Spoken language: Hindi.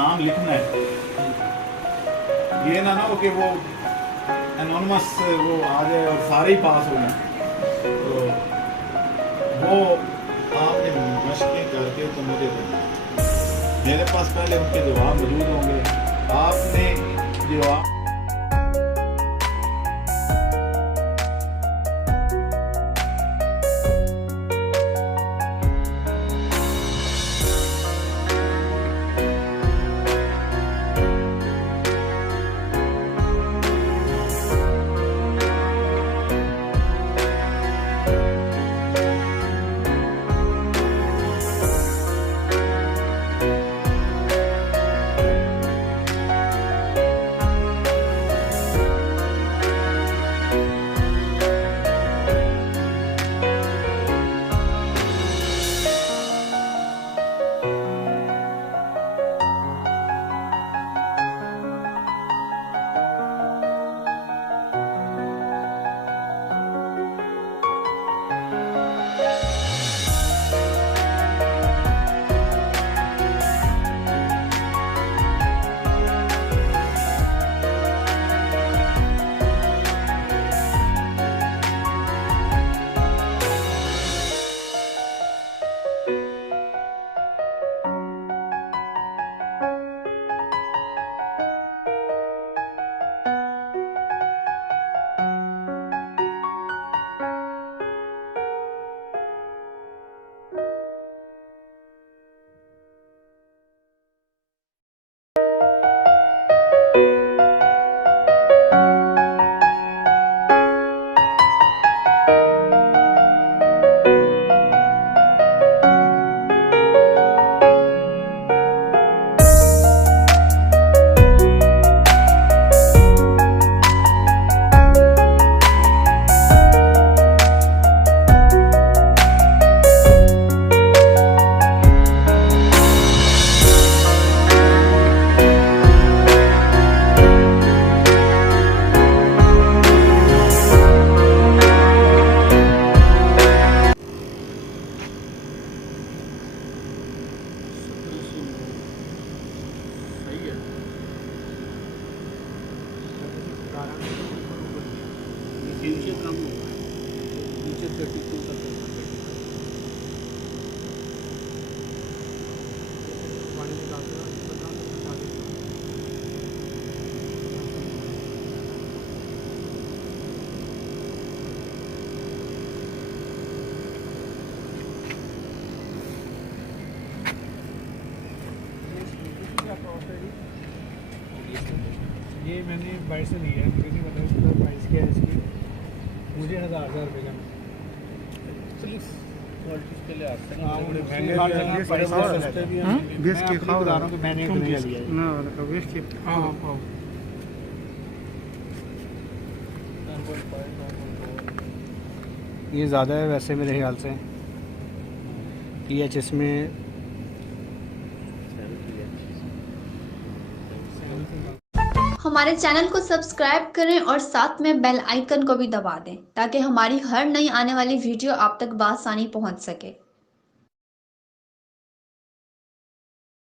नाम लिखना है, ये ना हो कि वो एनोनमस वो आ जाए और सारे ही पास हो जाए। तो वो आपने मशक़ें करके तो मुझे देना, मेरे पास पहले उनके जवाब मौजूद होंगे, आपने जवाब ये मैंने बाइट से लिया है, मुझे नहीं पता इसका प्राइस क्या है इसकी, मुझे 1000 रुपये का के लिए आते हैं। ये ज़्यादा है वैसे मेरे ख्याल से, pH इसमें हमारे चैनल को सब्सक्राइब करें और साथ में बेल आइकन को भी दबा दें ताकि हमारी हर नई आने वाली वीडियो आप तक बआसानी पहुंच सके।